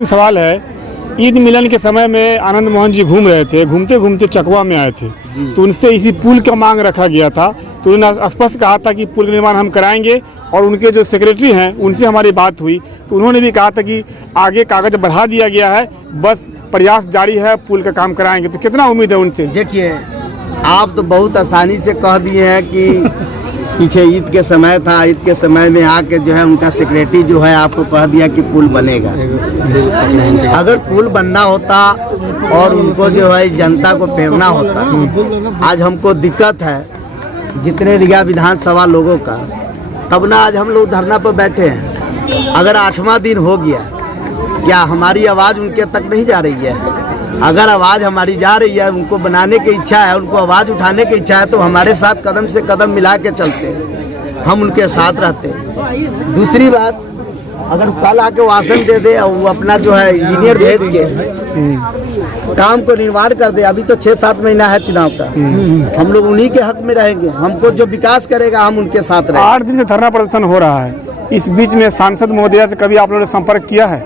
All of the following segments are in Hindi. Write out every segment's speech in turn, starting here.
सवाल है, ईद मिलन के समय में आनंद मोहन जी घूम रहे थे, घूमते घूमते चकवा में आए थे, तो उनसे इसी पुल का मांग रखा गया था। तो उन्होंने स्पष्ट कहा था कि पुल का निर्माण हम कराएंगे, और उनके जो सेक्रेटरी हैं उनसे हमारी बात हुई तो उन्होंने भी कहा था कि आगे कागज बढ़ा दिया गया है, बस प्रयास जारी है, पुल का काम कराएंगे। तो कितना उम्मीद है उनसे? देखिए, आप तो बहुत आसानी से कह दिए हैं कि पीछे ईद के समय था, ईद के समय में आके जो है उनका सेक्रेटरी जो है आपको कह दिया कि पुल बनेगा। अगर पुल बनना होता और उनको जो है जनता को प्रेरणा होता, आज हमको दिक्कत है जितने रिया विधानसभा लोगों का, तब ना आज हम लोग धरना पर बैठे हैं। अगर 8वां दिन हो गया, क्या हमारी आवाज़ उनके तक नहीं जा रही है? अगर आवाज़ हमारी जा रही है, उनको बनाने की इच्छा है, उनको आवाज़ उठाने की इच्छा है, तो हमारे साथ कदम से कदम मिला के चलते, हम उनके साथ रहते। दूसरी बात, अगर कल आके वासन दे दे और वो अपना जो है इंजीनियर भेज के काम को निर्माण कर दे, अभी तो 6-7 महीना है चुनाव का, हम लोग उन्हीं के हक में रहेंगे। हमको जो विकास करेगा हम उनके साथ रहेंगे। 8 दिन से धरना प्रदर्शन हो रहा है, इस बीच में सांसद महोदया से कभी आप लोगों ने संपर्क किया है?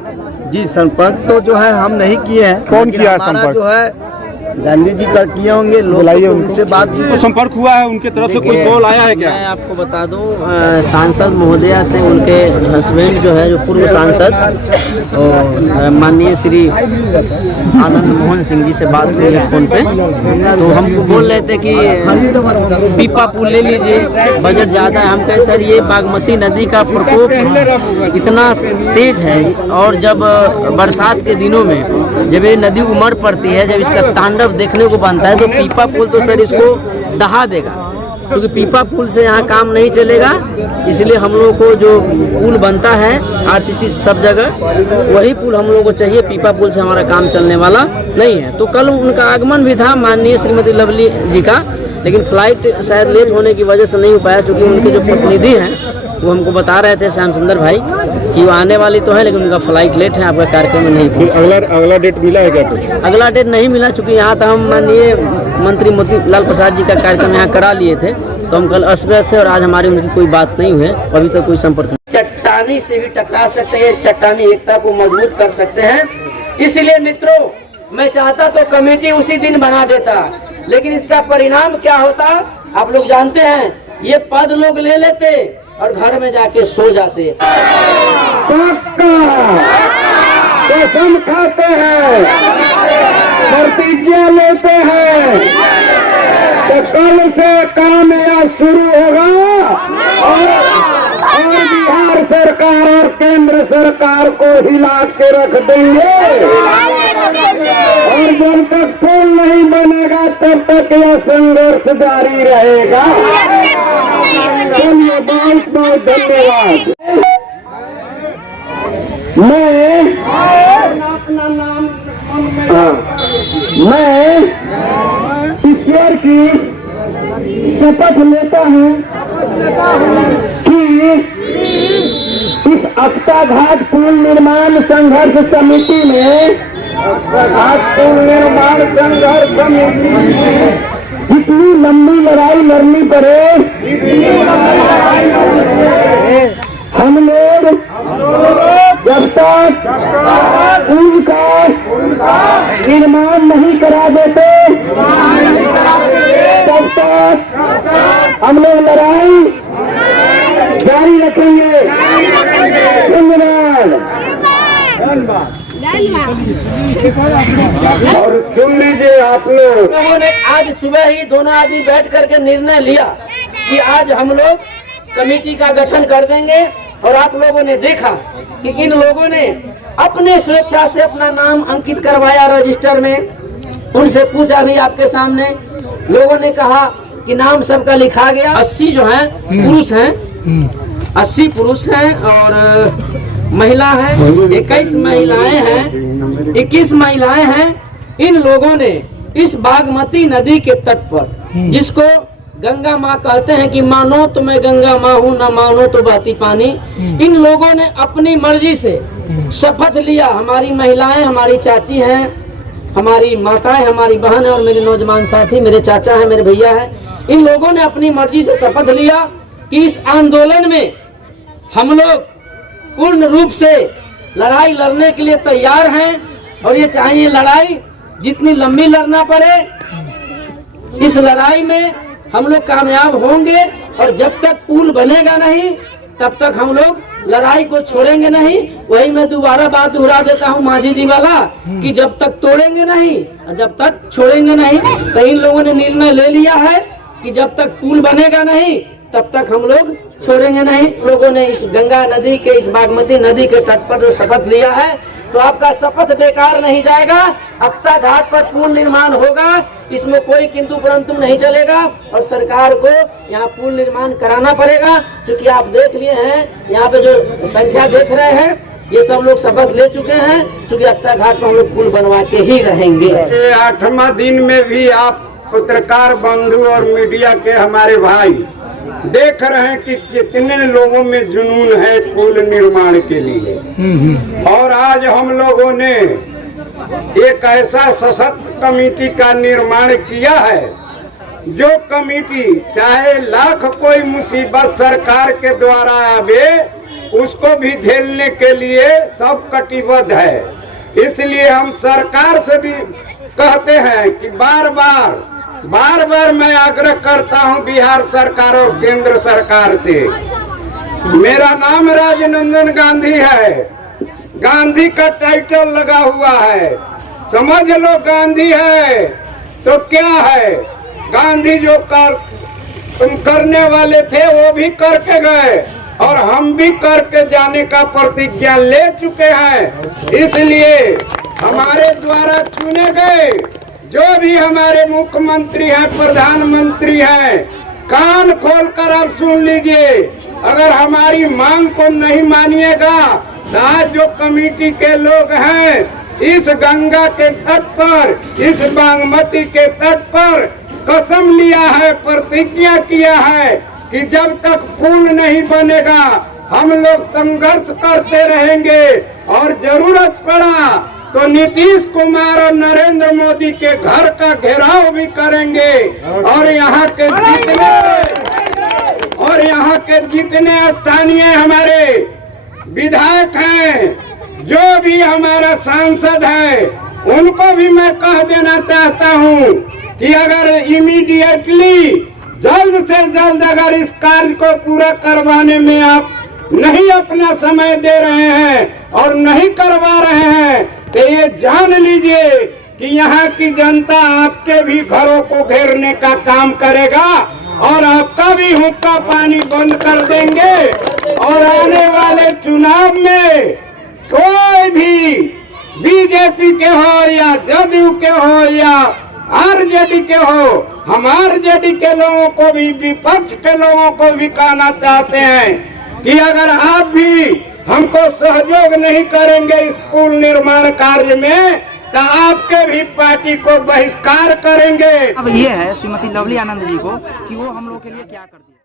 जी, संपर्क तो जो है हम नहीं किए हैं। कौन किया है संपर्क? जो है गांधी जी कर किए होंगे, लोग तो उनसे बात तो संपर्क हुआ है, उनके तरफ से कोई कॉल आया है क्या? मैं आपको बता दूं, सांसद महोदया से उनके हस्बैंड जो है, जो पूर्व सांसद और माननीय श्री आनंद मोहन सिंह जी से बात हुई है फोन पे। तो हमको बोल रहे थे कि पीपा पुल ले लीजिए, बजट ज़्यादा है। हम कहे सर, ये बागमती नदी का प्रकोप इतना तेज है, और जब बरसात के दिनों में जब ये नदी उमड़ पड़ती है, जब इसका तांडव देखने को बनता है, तो पीपा पुल तो सर इसको दहा देगा, क्योंकि पीपा पुल से यहाँ काम नहीं चलेगा। इसलिए हम लोगों को जो पुल बनता है आरसीसी सब जगह, वही पुल हम लोगों को चाहिए। पीपा पुल से हमारा काम चलने वाला नहीं है। तो कल उनका आगमन भी था माननीय श्रीमती लवली जी का, लेकिन फ्लाइट शायद लेट होने की वजह से नहीं हो पाया, क्योंकि उनके जो प्रतिनिधि हैं वो हमको बता रहे थे, श्याम सुंदर भाई, कि वो आने वाली तो है, लेकिन उनका फ्लाइट लेट है, आपका कार्यक्रम में नहीं पहुंचा। अगला डेट मिला है क्या? अगला डेट नहीं मिला, चूँकि यहाँ था हम माननीय मंत्री मोती लाल प्रसाद जी का कार्यक्रम यहाँ करा लिए थे, तो हम कल अस्त थे, और आज हमारी उनकी कोई बात नहीं हुई, अभी तक कोई संपर्क नहीं। चट्टानी से भी टकरा सकते हैं, चट्टानी एकता को मजबूत कर सकते हैं। इसलिए मित्रों, मैं चाहता तो कमेटी उसी दिन बना देता, लेकिन इसका परिणाम क्या होता आप लोग जानते हैं। ये पद लोग ले लेते और घर में जाके सो जाते। कसम खाते हैं, प्रतिज्ञा लेते हैं तो कल से काम या शुरू होगा, और बिहार सरकार और केंद्र सरकार को हिला के रख देंगे, और जब तक पुल नहीं बनेगा तब तक यह संघर्ष जारी रहेगा। बहुत बहुत धन्यवाद। मैं ईश्वर की शपथ लेता हूँ कि इस अक्ता घाट पुल निर्माण संघर्ष समिति में जितनी लंबी लड़ाई लड़नी पड़े, हम लोग जब तक पुल का निर्माण नहीं करा देते, तब तक हम लोग लड़ाई जारी रखेंगे। धन्यवाद। और सुन लीजिए आप लोगों ने, आज सुबह ही दोनों आदमी बैठ करके निर्णय लिया कि आज हम लोग कमेटी का गठन कर देंगे, और आप लोगों ने देखा कि इन लोगों ने अपने स्वेच्छा से अपना नाम अंकित करवाया रजिस्टर में। उनसे पूछा भी आपके सामने, लोगों ने कहा कि नाम सबका लिखा गया। 80 जो है पुरुष हैं, 80 पुरुष हैं और महिला है 21 महिलाएं हैं, 21 महिलाएं हैं। इन लोगों ने इस बागमती नदी के तट पर, जिसको गंगा माँ कहते हैं कि मानो तो मैं गंगा माँ हूँ, न मानो तो बहती पानी, इन लोगों ने अपनी मर्जी से शपथ लिया। हमारी महिलाएं, हमारी चाची हैं, हमारी माताएं, हमारी बहन है, और मेरे नौजवान साथी, मेरे चाचा हैं, मेरे भैया हैं, इन लोगों ने अपनी मर्जी से शपथ लिया कि इस आंदोलन में हम लोग पूर्ण रूप से लड़ाई लड़ने के लिए तैयार हैं और ये चाहिए लड़ाई जितनी लंबी लड़ना पड़े, इस लड़ाई में हम लोग कामयाब होंगे। और जब तक पुल बनेगा नहीं तब तक हम लोग लड़ाई को छोड़ेंगे नहीं। वही मैं दोबारा बात दोहरा देता हूँ माझी जी वाला कि जब तक तोड़ेंगे नहीं और जब तक छोड़ेंगे नहीं। तो इन लोगों ने निर्णय ले लिया है कि जब तक पुल बनेगा नहीं तब तक हम लोग छोड़ेंगे नहीं। लोगों ने इस गंगा नदी के, इस बागमती नदी के तट पर जो शपथ लिया है, तो आपका शपथ बेकार नहीं जाएगा। अख्ता घाट पर पुल निर्माण होगा, इसमें कोई किंतु परंतु नहीं चलेगा और सरकार को यहाँ पुल निर्माण कराना पड़ेगा। क्योंकि आप देख लिए हैं यहाँ पे जो संख्या देख रहे हैं, ये सब लोग शपथ ले चुके हैं। क्योंकि अख्ता घाट पर हम लोग पुल बनवा के ही रहेंगे। 8वां दिन में भी आप पत्रकार बंधु और मीडिया के हमारे भाई देख रहे हैं कि कितने लोगों में जुनून है पुल निर्माण के लिए। और आज हम लोगों ने एक ऐसा सशक्त कमेटी का निर्माण किया है, जो कमेटी चाहे लाख कोई मुसीबत सरकार के द्वारा आवे, उसको भी झेलने के लिए सब कटिबद्ध है। इसलिए हम सरकार से भी कहते हैं कि बार बार मैं आग्रह करता हूं बिहार सरकार और केंद्र सरकार से। मेरा नाम राजनंदन गांधी है, गांधी का टाइटल लगा हुआ है। समझ लो गांधी है तो क्या है, गांधी जो करने वाले थे वो भी करके गए और हम भी करके जाने का प्रतिज्ञा ले चुके हैं। इसलिए हमारे द्वारा चुने गए जो भी हमारे मुख्यमंत्री हैं, प्रधानमंत्री हैं, कान खोलकर आप सुन लीजिए। अगर हमारी मांग को नहीं मानिएगा तो आज जो कमेटी के लोग हैं इस गंगा के तट पर, इस बागमती के तट पर कसम लिया है, प्रतिज्ञा किया है कि जब तक पुल नहीं बनेगा हम लोग संघर्ष करते रहेंगे और जरूरत पड़ा तो नीतीश कुमार और नरेंद्र मोदी के घर का घेराव भी करेंगे। और यहाँ के जितने स्थानीय हमारे विधायक हैं, जो भी हमारा सांसद है, उनको भी मैं कह देना चाहता हूँ कि अगर इमीडिएटली जल्द से जल्द अगर इस कार्य को पूरा करवाने में आप नहीं अपना समय दे रहे हैं और नहीं करवा रहे हैं तो ये जान लीजिए कि यहाँ की जनता आपके भी घरों को घेरने का काम करेगा और आपका भी हुक्का पानी बंद कर देंगे। और आने वाले चुनाव में कोई भी बीजेपी के हो या जदयू के हो या आरजेडी के हो, हम आरजेडी के लोगों को भी, विपक्ष के लोगों को भी कहना चाहते हैं कि अगर आप भी हमको सहयोग नहीं करेंगे इस पुल निर्माण कार्य में तो आपके भी पार्टी को बहिष्कार करेंगे। अब ये है श्रीमती लवली आनंद जी को कि वो हम लोग के लिए क्या कर दिया।